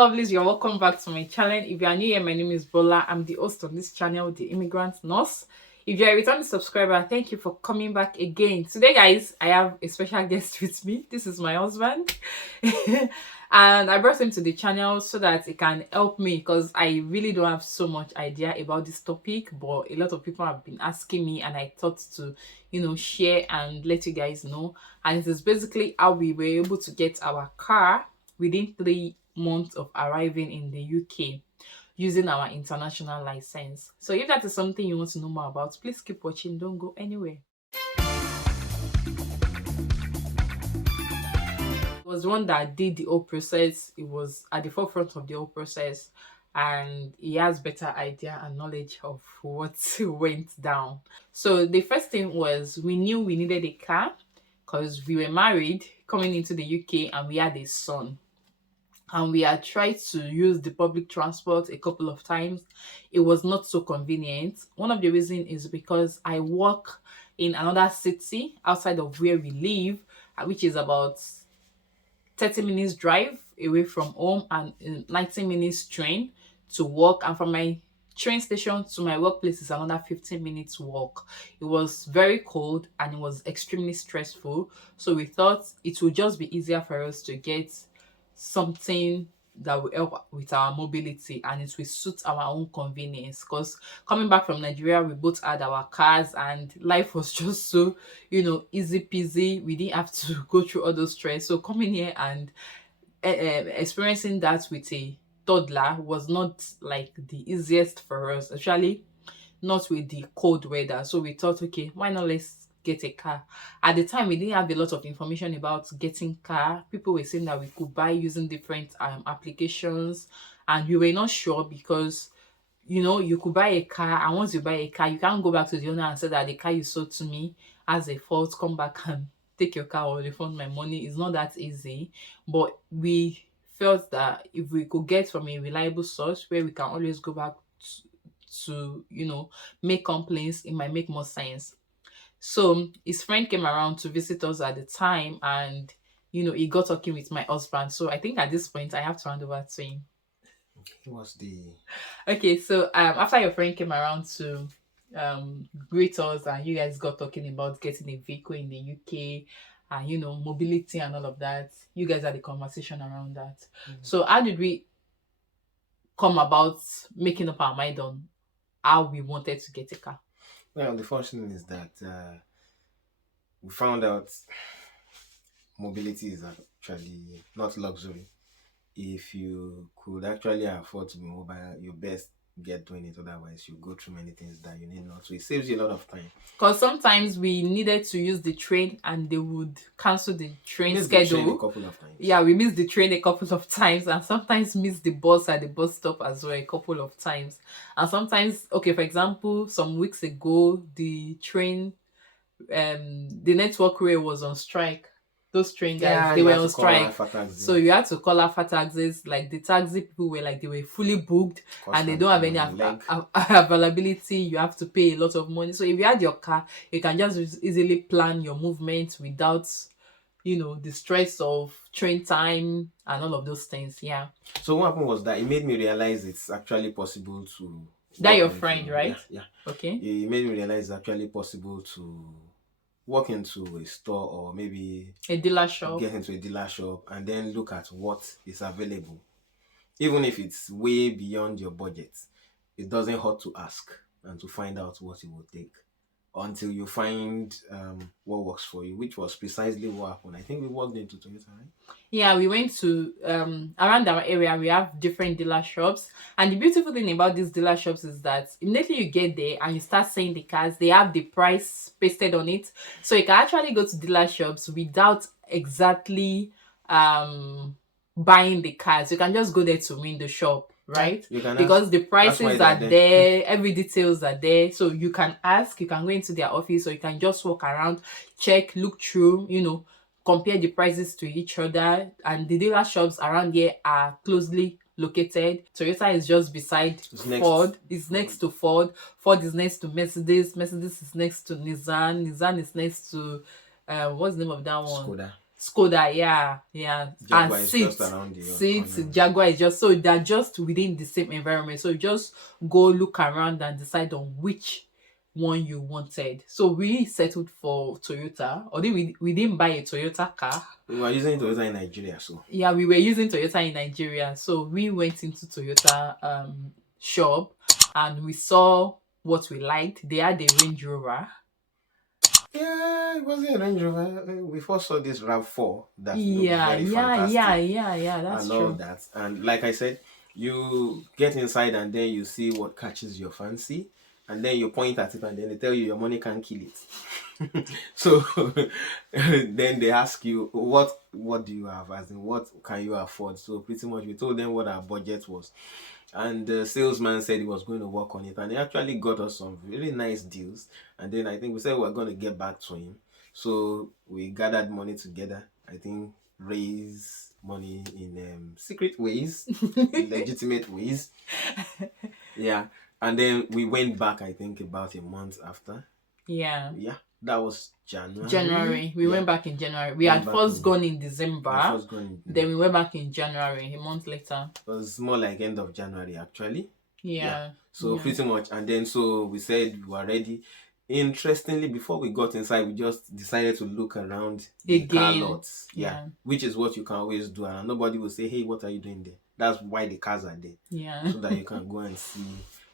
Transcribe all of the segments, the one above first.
lovelies, you're welcome back to my channel. If you are new here, my name is Bola. I'm the host on this channel, The Immigrant Nurse. If you're a returning subscriber, thank you for coming back again. Today, guys, I have a special guest with me. This is my husband. And I brought him to the channel so that he can help me, because I really don't have so much idea about this topic, but a lot of people have been asking me, and I thought to, share and let you guys know. And it is basically how we were able to get our car within 3 months of arriving in the UK using our international license. So if that is something you want to know more about, please keep watching. Don't go anywhere. It was one that did the whole process. It was at the forefront of the whole process, and he has better idea and knowledge of what went down. So the first thing was, we knew we needed a car because we were married coming into the UK and we had a son. And we had tried to use the public transport a couple of times. It was not so convenient. One of the reasons is because I work in another city outside of where we live, which is about 30 minutes drive away from home and 90 minutes train to work. And from my train station to my workplace is another 15 minutes walk. It was very cold and it was extremely stressful. So we thought it would just be easier for us to get something that will help with our mobility, and it will suit our own convenience, because coming back from Nigeria, we both had our cars and life was just so easy peasy. We didn't have to go through all those stress. So coming here and experiencing that with a toddler was not like the easiest for us, actually not with the cold weather. So we thought, okay, why not let's get a car. At the time, we didn't have a lot of information about getting car. People were saying that we could buy using different applications, and we were not sure, because you could buy a car, and once you buy a car, you can't go back to the owner and say that the car you sold to me has a fault, come back and take your car or refund my money. It's not that easy. But we felt that if we could get from a reliable source where we can always go back to make complaints, it might make more sense. So his friend came around to visit us at the time, and he got talking with my husband. So I think at this point I have to hand over to him. What's the Okay, so after your friend came around to greet us, and you guys got talking about getting a vehicle in the UK and mobility and all of that, you guys had a conversation around that. So how did we come about making up our mind on how we wanted to get a car? Well, the first thing is that we found out mobility is actually not luxury. If you could actually afford to be mobile, you best get doing it. Otherwise, you go through many things that you need not. So it saves you a lot of time. Because sometimes we needed to use the train and they would cancel the train schedule. The train a couple of times. Yeah, we missed the train a couple of times, and sometimes missed the bus at the bus stop as well a couple of times. And sometimes, okay, for example, some weeks ago, the train, the network rail was on strike. Those train guys, they were on strike. So you had to call Alpha taxis. Like the taxi people were like, they were fully booked and they don't have any availability. You have to pay a lot of money. So if you had your car, you can just easily plan your movement without the stress of train time and all of those things. Yeah. So what happened was that it made me realize it's actually possible to... That your friend, right? Yeah. Okay. It made me realize it's actually possible to walk into a store or maybe a dealer shop, get into a dealer shop, and then look at what is available. Even if it's way beyond your budget, it doesn't hurt to ask and to find out what it will take until you find what works for you, which was precisely what happened. I think we walked into Toyota, right? Yeah, we went to around our area. We have different dealer shops, and the beautiful thing about these dealer shops is that immediately you get there and you start seeing the cars, they have the price pasted on it, so you can actually go to dealer shops without exactly buying the cars. You can just go there to win the shop, right? Because the prices are there, every details are there. So you can ask, you can go into their office, or you can just walk around, check, look through, compare the prices to each other. And the dealer shops around here are closely located. Toyota is just beside Ford. It's next to Ford. Ford is next to Mercedes. Mercedes is next to Nissan. Nissan is next to what's the name of that one? Skoda, yeah, yeah. And Jaguar is just around the seats, corner. Jaguar is just, so they're just within the same environment. So you just go look around and decide on which one you wanted. So we settled for Toyota, although we didn't buy a Toyota car. We are using Toyota in Nigeria, so Yeah, we were using Toyota in Nigeria. So we went into Toyota shop and we saw what we liked. They had a Range Rover. yeah, it was a Range Rover. We first saw this RAV4 that looked Yeah, very yeah, yeah, fantastic yeah, yeah, that's and all true. that. And like I said, you get inside and then you see what catches your fancy, and then you point at it and then they tell you your money can't kill it. So then they ask you what do you have, as in what can you afford. So pretty much we told them what our budget was, and the salesman said he was going to work on it, and he actually got us some really nice deals. And then I think we said we were going to get back to him, so we gathered money together, I think raise money in secret ways, legitimate ways, yeah. And then we went back, I think about a month after. Yeah. Yeah, that was January. January. We Yeah, went back in January. We went had back first in gone in yeah, December. first going. Then we went back in January, a month later. It was more like end of January actually. Yeah. Yeah. So Yeah. pretty much, and then so we said we were ready. Interestingly, before we got inside, we just decided to look around the car Again. lots. Yeah. Yeah. Which is what you can always do, and nobody will say, "Hey, what are you doing there?" That's why the cars are there, Yeah. so that you can go and see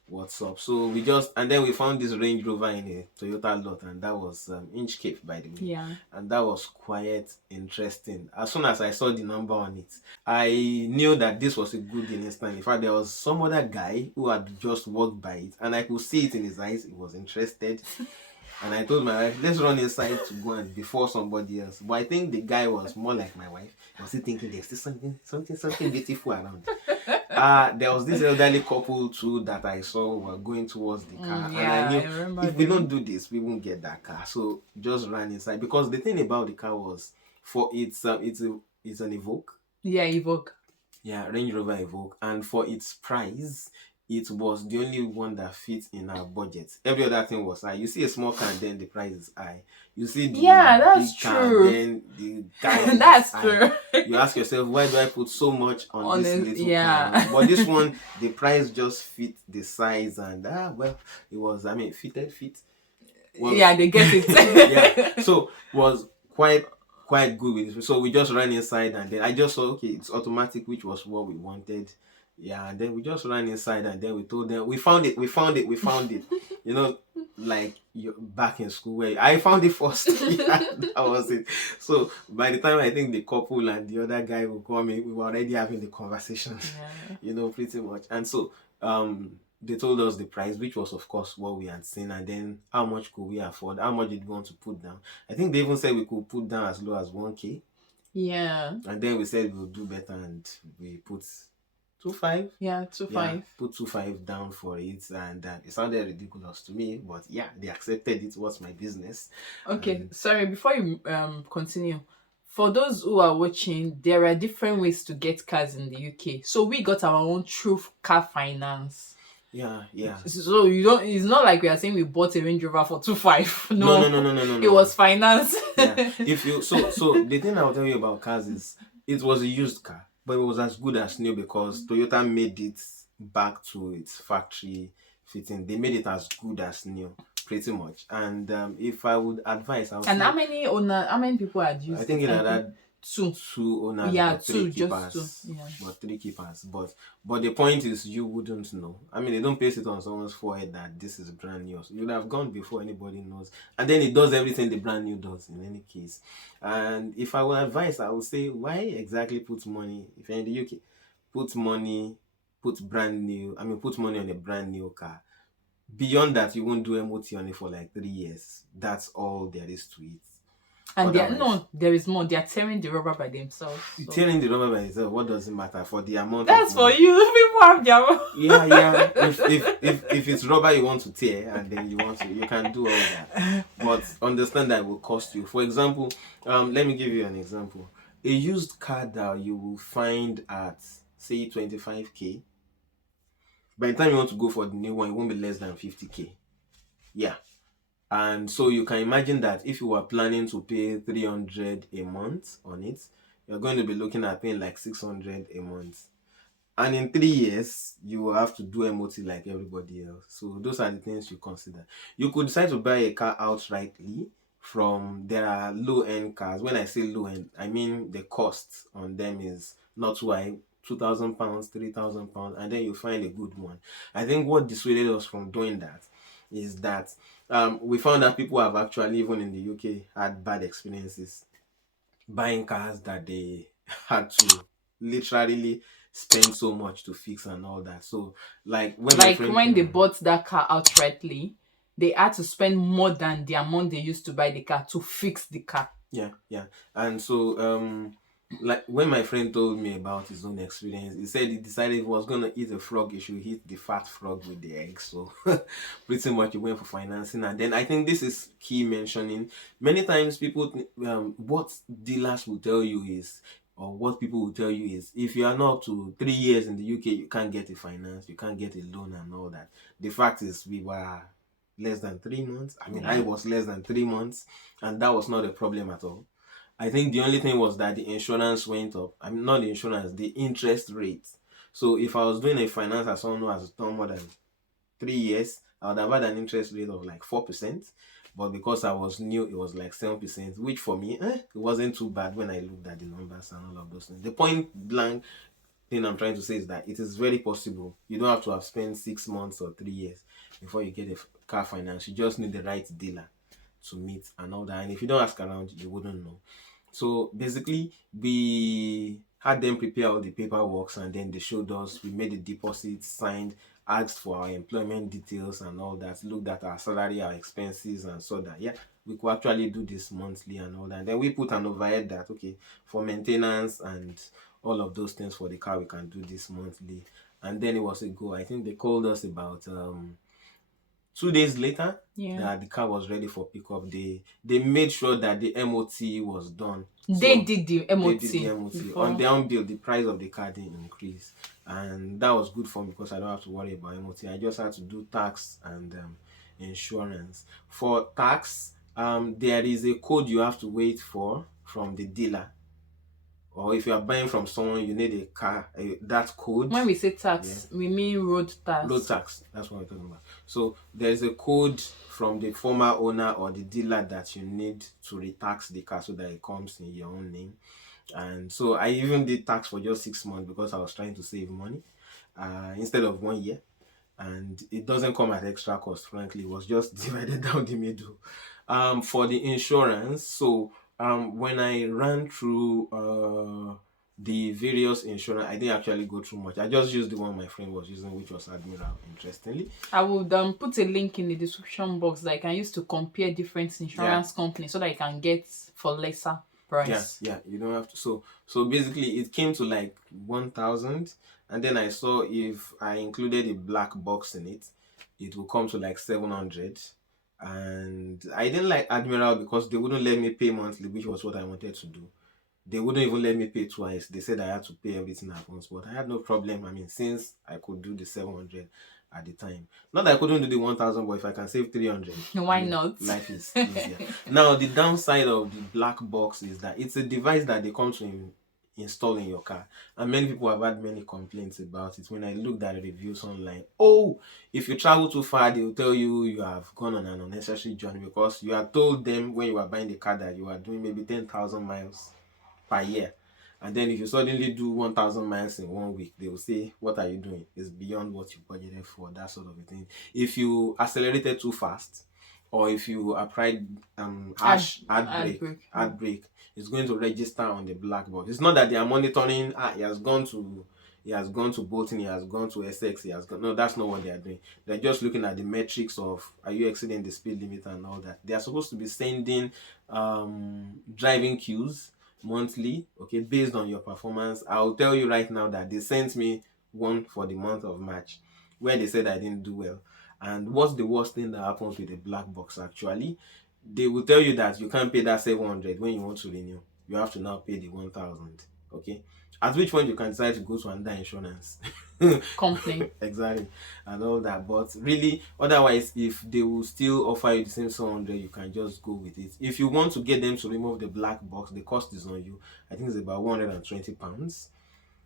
what's up. So we just, and then we found this Range Rover in a Toyota lot, and that was Inchcape, by the way. Yeah. And that was quite interesting. As soon as I saw the number on it, I knew that this was a good deal instantly. In fact, there was some other guy who had just walked by it, and I could see it in his eyes. He was interested. And I told my wife, let's run inside to go and before somebody else. But I think the guy was more like my wife. He was still thinking there's still something beautiful around. There was this elderly couple too that I saw were going towards the car. And I Yeah, knew I remember if we them. don't do this, we won't get that car. So just ran inside. Because the thing about the car was for it's an Evoque. Yeah, Evoque. Yeah, Range Rover Evoque, and for its price, it was the only one that fits in our budget. Every other thing was high. You see a small car, and then the price is high. You see the Yeah, that's big car, and true. then the guy is That's high. true. You ask yourself, why do I put so much on this Honest, little yeah. car? But this one, the price just fit the size, and well, it was. I mean, fit. Was, Yeah, they get it. yeah. So was quite good with it. So we just ran inside and then I just saw okay, it's automatic, which was what we wanted. Yeah, and then we just ran inside and then we told them we found it. You know, like you're back in school where I found it first. Yeah, that was it. So by the time I think the couple and the other guy will come in, we were already having the conversation. Yeah. You know, pretty much. And so they told us the price, which was of course what we had seen, and then how much could we afford, how much did we want to put down. I think they even said we could put down as low as 1K. Yeah. And then we said we'll do better and we put 2.5. Yeah, 2.5. Yeah, put 2.5 down for it, and it sounded ridiculous to me, but yeah, they accepted it. What's my business? Okay, sorry, before you continue. For those who are watching, there are different ways to get cars in the UK. So we got our own true car finance. Yeah. So you don't. It's not like we are saying we bought a Range Rover for 2.5. No. It was finance. Yeah. If you so the thing I'll tell you about cars is it was a used car, but it was as good as new because Toyota made it back to its factory fitting. They made it as good as new, pretty much. And if I would advise, I would And say, how many people had used I think it? it had Two. two owners, Yeah, but three two, keepers. just two. Yeah. But three keepers. But the point is you wouldn't know. I mean, they don't paste it on someone's forehead that this is brand new. So you would have gone before anybody knows. And then it does everything the brand new does in any case. And if I would advise, I would say why exactly put money if you're in the UK? Put money on a brand new car. Beyond that, you won't do MOT on it for like 3 years. That's all there is to it. And Otherwise, there is more. They are tearing the rubber by themselves. So. tearing the rubber by itself, what does it matter for the amount That's of for money? you. People have their own. Yeah. If it's rubber you want to tear and then you can do all that. But understand that it will cost you. For example, let me give you an example. A used car that you will find at say 25K. By the time you want to go for the new one, it won't be less than 50K. Yeah. And so you can imagine that if you were planning to pay 300 a month on it, you're going to be looking at paying like 600 a month. And in 3 years, you will have to do MOT like everybody else. So those are the things you consider. You could decide to buy a car outrightly from, there are low end cars. When I say low end, I mean the cost on them is not too high, £2,000, £3,000, and then you find a good one. I think what dissuaded us from doing that is that we found that people have actually, even in the UK, had bad experiences buying cars that they had to literally spend so much to fix and all that. So, like when my Like friend when they came, bought that car outrightly, they had to spend more than the amount they used to buy the car to fix the car. yeah, yeah. And so, like when my friend told me about his own experience, he said he decided he was gonna eat a frog, he should eat the fat frog with the egg. So pretty much he went for financing. And then I think this is key mentioning. Many times people what dealers will tell you is, or what people will tell you is, if you are not up to 3 years in the UK, you can't get a finance, you can't get a loan and all that. The fact is we were less than 3 months. I mean, I Yeah. was less than 3 months, and that was not a problem at all. I think the only thing was that the insurance went up. I mean, not the insurance, the interest rate. So if I was doing a finance as someone who has done more than 3 years, I would have had an interest rate of like 4%. But because I was new, it was like 7%, which for me, it wasn't too bad when I looked at the numbers and all of those things. The point blank thing I'm trying to say is that it is very possible. You don't have to have spent 6 months or 3 years before you get a car finance. You just need the right dealer to meet and all that. And if you don't ask around, you wouldn't know. So basically, we had them prepare all the paperwork and then they showed us. We made the deposit, signed, asked for our employment details and all that, looked at our salary, our expenses, and saw that, yeah, we could actually do this monthly and all that. And then we put an overhead that, okay, for maintenance and all of those things for the car, we can do this monthly. And then it was a go. I think they called us about 2 days later Yeah. that the car was ready for pickup. They made sure that the MOT was done. They So did the they did the MOT MOT. On before. their own bill, the price of the car didn't increase. And that was good for me because I don't have to worry about MOT. I just had to do tax and insurance. For tax, there is a code you have to wait for from the dealer. Or if you are buying from someone, you need a car, that code. When we say Yeah, tax, we mean road road tax. tax. That's what we're talking about. So there's a code from the former owner or the dealer that you need to retax the car so that it comes in your own name. And so I even did tax for just 6 months because I was trying to save money instead of 1 year. And it doesn't come at extra cost, frankly. It was just divided down the middle. For the insurance, so when I ran through the various insurance, I didn't actually go through much. I just used the one my friend was using, which was Admiral, interestingly. I would put a link in the description box that I can use to compare different Yeah, insurance companies so that you can get for lesser yeah, price. yeah. You don't have to. So basically, it came to like 1,000, and then I saw if I included a black box in it, it will come to like 700. And I didn't like Admiral because they wouldn't let me pay monthly, which was what I wanted to do. They wouldn't even let me pay twice. They said I had to pay everything at once, but I had no problem. I mean, since I could do the 700 at the time, not that I couldn't do the 1,000, but if I can save 300, I Why mean, not? life is easier. Now, the downside of the black box is that it's a device that they come to install in your car, and many people have had many complaints about it. When I looked at the reviews online, oh, if you travel too far, they'll tell you you have gone on an unnecessary journey because you are told them when you are buying the car that you are doing maybe 10,000 miles per year. And then if you suddenly do 1,000 miles in 1 week, they will say, what are you doing? It's beyond what you budgeted for, that sort of a thing. If you accelerated too fast, or if you applied harsh Ad break. ad brake, it's going to register on the black box. It's not that they are monitoring, he has gone to Bolton, he has gone to Essex, he has gone. No, that's not what they are doing. They're just looking at the metrics of, are you exceeding the speed limit and all that. They are supposed to be sending driving cues monthly, okay, based on your performance. I'll tell you right now that they sent me one for the month of March where they said I didn't do well. And what's the worst thing that happens with the black box actually? They will tell you that you can't pay that 700 when you want to renew. You have to now pay the 1,000. Okay. At which point you can decide to go to another insurance. Company. Exactly, and all that. But really, otherwise, if they will still offer you the same 700, you can just go with it. If you want to get them to remove the black box, the cost is on you. I think it's about £120.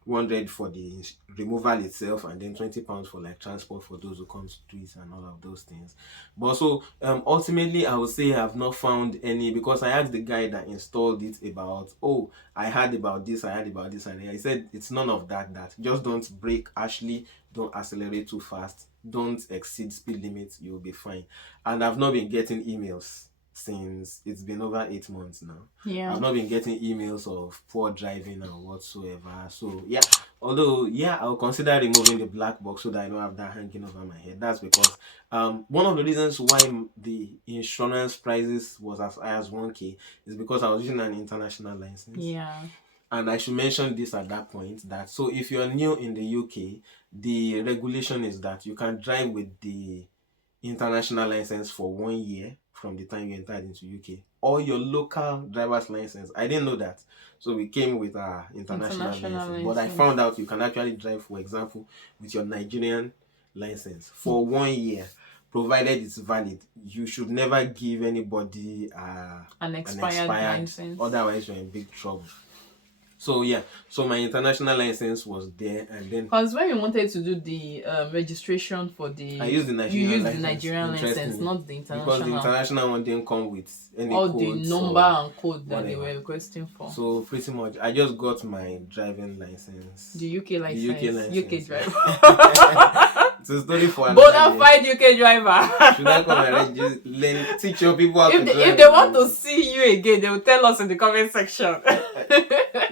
100 for the removal itself, and then £20 for like transport for those who come to do it and all of those things. But so ultimately I would say I've not found any, because I asked the guy that installed it about, oh, I heard about this, I heard about this, and he said it's none of that. That just don't brake harshly, don't accelerate too fast, don't exceed speed limits, you'll be fine. And I've not been getting emails since it's been over 8 months now. Yeah. I've not been getting emails of poor driving and whatsoever. So yeah, although yeah, I'll consider removing the black box so that I don't have that hanging over my head. That's because one of the reasons why the insurance prices was as high as 1K is because I was using an international license. Yeah. And I should mention this at that point, that so if you're new in the UK, the regulation is that you can drive with the international license for 1 year from the time you entered into UK, or your local driver's license. I didn't know that, so we came with our international International license. But I license. found out you can actually drive, for example, with your Nigerian license for 1 year, provided it's valid. You should never give anybody An an expired expired, license. otherwise you're in big trouble. So yeah, so my international license was there, and then Because when you wanted to do the registration for I the, used the you Nigerian used the license, Nigerian license, interestingly, not the because the international. international one didn't come with any All the codes number or and code that they whatever. were requesting for. So pretty much, I just got my driving license, The UK the UK license, UK license. driver. It's a story for another Bona day. fide UK driver. Should I come and learn, teach your people how If to they, drive? if they want to see you again, they will tell us in the comment section.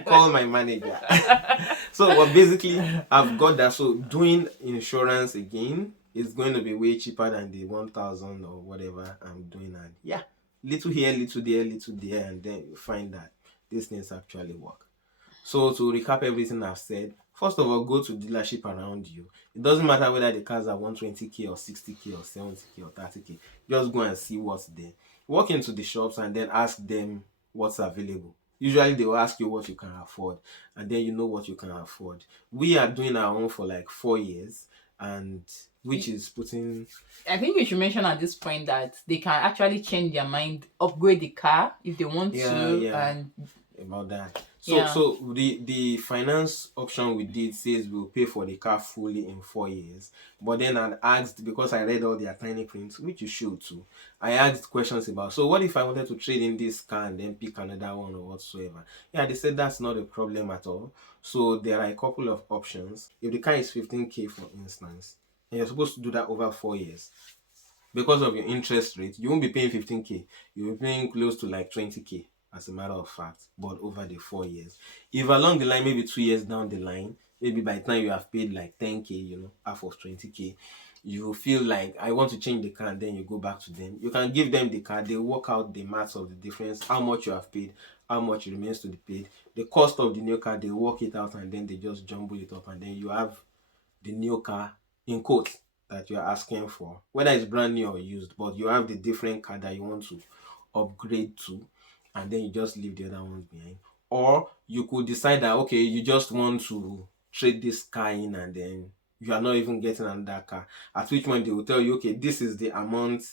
Call my manager. So, well, basically, I've got that. So, doing insurance again is going to be way cheaper than the 1,000 or whatever I'm doing. And yeah, little here, little there, little there, and then you find that these things actually work. So, to recap everything I've said, first of all, go to dealership around you. It doesn't matter whether the cars are 120k or 60k or 70k or 30k. Just go and see what's there. Walk into the shops and then ask them what's available. Usually they will ask you what you can afford, and then you know what you can afford. We are doing our own for like 4 years, and which is putting, I think you should mention at this point that they can actually change their mind, upgrade the car if they want to, yeah, and about that. So yeah. so the finance option we did says we'll pay for the car fully in 4 years. But then I asked, because I read all their tiny prints, which you should too. I asked questions about, so what if I wanted to trade in this car and then pick another one or whatsoever? Yeah, they said that's not a problem at all. So there are a couple of options. If the car is 15k, for instance, and you're supposed to do that over 4 years, because of your interest rate, you won't be paying 15k. You'll be paying close to like 20k, as a matter of fact, but over the 4 years. If along the line, maybe 2 years down the line, maybe by the time you have paid like 10k, half of 20k, you feel like I want to change the car, and then you go back to them. You can give them the car, they work out the maths of the difference, how much you have paid, how much remains to be paid, the cost of the new car, they work it out, and then they just jumble it up, and then you have the new car in quote that you're asking for, whether it's brand new or used, but you have the different car that you want to upgrade to, and then you just leave the other ones behind. Or you could decide that okay, you just want to trade this car in, and then you are not even getting another car, at which point they will tell you, okay, this is the amount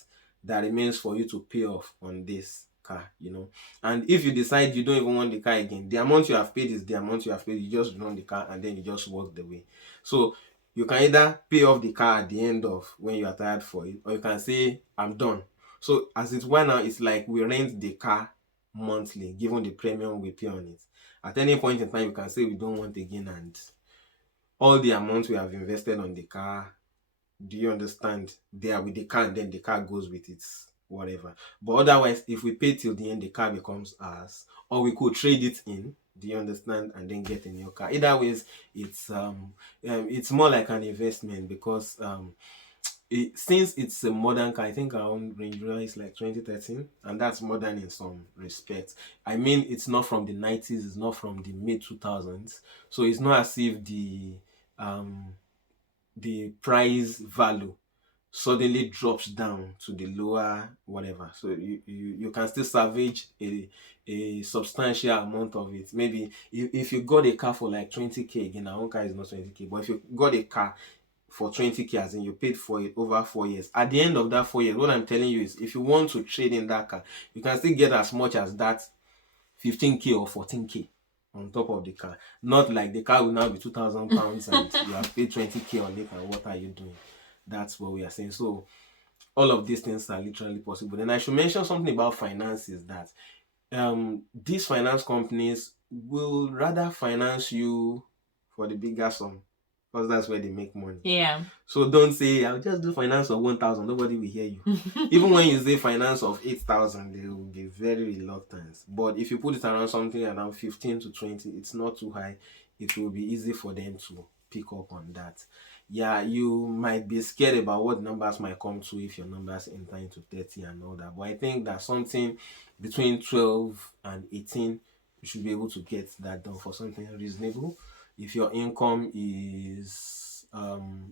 that remains for you to pay off on this car. And if you decide you don't even want the car again, the amount you have paid is the amount you have paid. You just run the car, and then you just walk the way. So you can either pay off the car at the end of when you are tired for it, or you can say I'm done. So as it's right now, it's like we rent the car monthly, given the premium we pay on it. At any point in time, you can say we don't want again, and all the amount we have invested on the car, do you understand? They are with the car, and then the car goes with its whatever. But otherwise, if we pay till the end, the car becomes ours, or we could trade it in. Do you understand? And then get a new car. Either ways, it's more like an investment, because since it's a modern car, I think our own Range Rover is like 2013, and that's modern in some respects. I mean, it's not from the 90s, it's not from the mid 2000s, so it's not as if the price value suddenly drops down to the lower whatever. So you can still salvage a substantial amount of it. Maybe if you got a car for like 20k, again, our own car is not 20k, but if you got a car for 20k, as in you paid for it over 4 years, at the end of that 4 years, what I'm telling you is if you want to trade in that car, you can still get as much as that 15k or 14k on top of the car. Not like the car will now be 2,000 pounds and you have paid 20k on it, and what are you doing? That's what we are saying. So all of these things are literally possible. Then I should mention something about finances, that these finance companies will rather finance you for the bigger sum, because that's where they make money. Yeah. So don't say, I'll just do finance of 1,000. Nobody will hear you. Even when you say finance of 8,000, they will be very reluctant. But if you put it around something around 15 to 20, it's not too high. It will be easy for them to pick up on that. Yeah, you might be scared about what numbers might come to if your numbers enter into 30 and all that. But I think that something between 12 and 18, you should be able to get that done for something reasonable. If your income is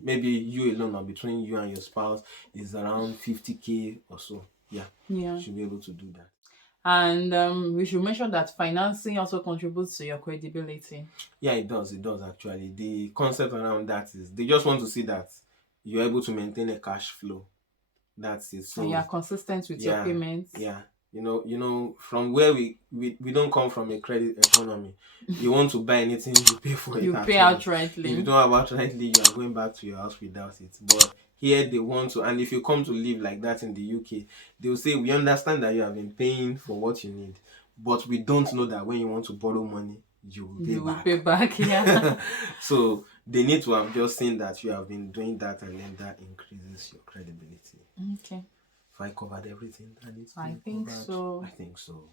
maybe you alone or between you and your spouse is around 50k or so, yeah, you should be able to do that. And we should mention that financing also contributes to your credibility. Yeah, it does actually. The concept around that is they just want to see that you're able to maintain a cash flow. That's it. So and you are consistent with your payments. Yeah. From where we don't come from a credit economy. You want to buy anything, you pay for it. You pay outrightly. If you don't have outrightly, you are going back to your house without it. But here they want to, and if you come to live like that in the UK, they will say, we understand that you have been paying for what you need, but we don't know that when you want to borrow money, you will pay back. Yeah. So they need to have just seen that you have been doing that, and then that increases your credibility. Okay. If I covered everything, I think so. I think so.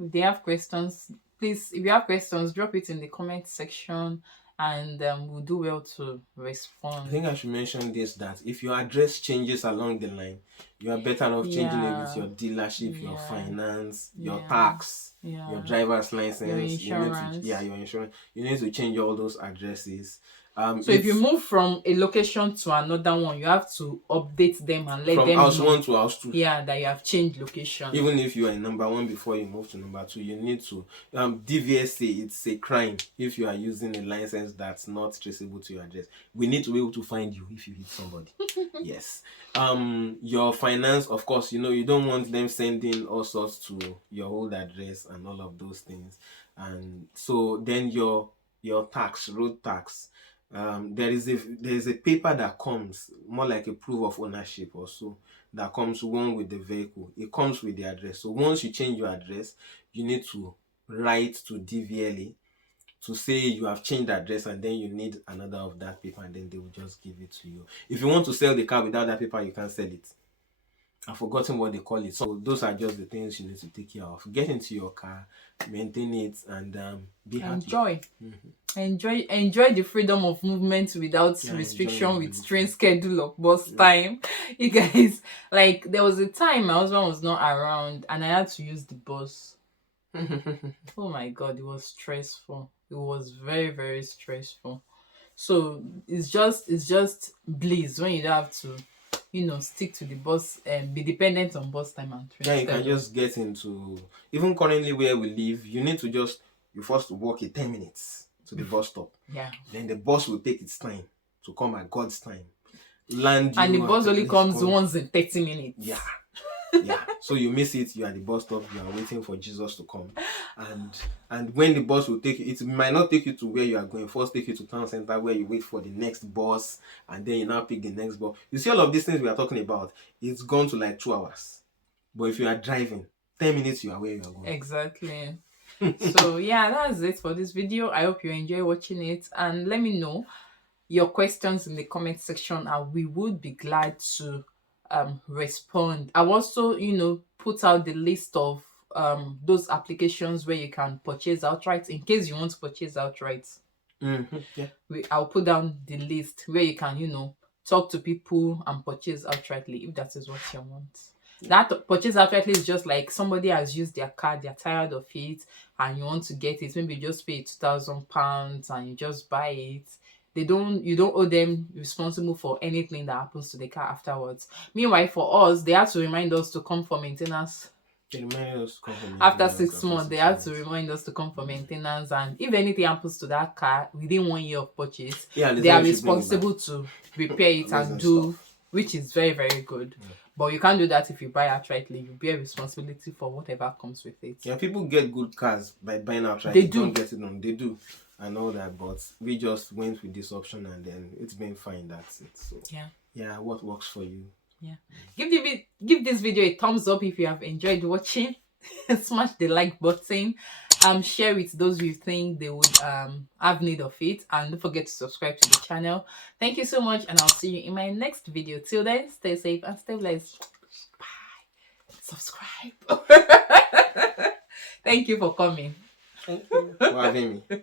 If they have questions, please, if you have questions, drop it in the comment section, and we'll do well to respond. I think I should mention this, that if your address changes along the line, you are better off changing it with your dealership, your finance, your tax, your driver's license, your insurance. Your insurance. You need to change all those addresses. So if you move from a location to another one, you have to update them and let them know. From house 1 to house 2. Yeah, that you have changed location. Even if you are in number 1 before you move to number 2, you need to. DVSA, it's a crime if you are using a license that's not traceable to your address. We need to be able to find you if you hit somebody. Yes. Your finance, of course, you don't want them sending all sorts to your old address and all of those things. And so then your tax, road tax. There is a paper that comes more like a proof of ownership or so, that comes one with the vehicle. It comes with the address. So once you change your address, you need to write to DVLA to say you have changed the address, and then you need another of that paper, and then they will just give it to you. If you want to sell the car without that paper, you can't sell it. I've forgotten what they call it. So those are just the things you need to take care of. Get into your car, maintain it, and be happy. Enjoy the freedom of movement without restriction, with train schedule or bus time. You guys, like, there was a time my husband was not around and I had to use the bus. Oh my God, it was stressful. It was very, very stressful. So it's just bliss when you don't have to stick to the bus and be dependent on bus time and train. Yeah, you can just get into, even currently where we live, you need to you first walk 10 minutes to the bus stop. Yeah. Then the bus will take its time to come at God's time. Land you. And the bus only comes once in 30 minutes. Yeah. Yeah. So you miss it, you are at the bus stop, you are waiting for Jesus to come. And when the bus will take you, it might not take you to where you are going. First take you to town center where you wait for the next bus, and then you now pick the next bus. You see all of these things we are talking about, it's gone to like 2 hours. But if you are driving, 10 minutes you are where you are going. Exactly. So yeah, that's it for this video. I hope you enjoy watching it, and let me know your questions in the comment section and we would be glad to respond. I've also put out the list of those applications where you can purchase outright, in case you want to purchase outright. Yeah. I'll put down the list where you can talk to people and purchase outrightly, if that is what you want. That purchase outrightly is just like somebody has used their car, they're tired of it, and you want to get it. Maybe you just pay £2,000 and you just buy it. You don't owe them responsible for anything that happens to the car afterwards. Meanwhile, for us, they had to remind us to come for maintenance. They reminded us to come for After maintenance 6 months, they after had 6 to months. remind us to come for maintenance, and if anything happens to that car within 1 year of purchase, Yeah, they they said are we should bring it back. responsible to repair it and Amazing do, stuff. which is very, very good. But you can't do that if you buy outrightly. You bear responsibility for whatever comes with it. Yeah, people get good cars by buying outright. They They don't do. get it on. They do, and all that. But we just went with this option, and then it's been fine. That's it. So Yeah. yeah, what works for you? Yeah. Give this video a thumbs up if you have enjoyed watching. Smash the like button. Share with those you think they would have need of it, and don't forget to subscribe to the channel. Thank you so much, and I'll see you in my next video. Till then, stay safe and stay blessed. Bye. Subscribe. Thank you for coming. Thank you for having me.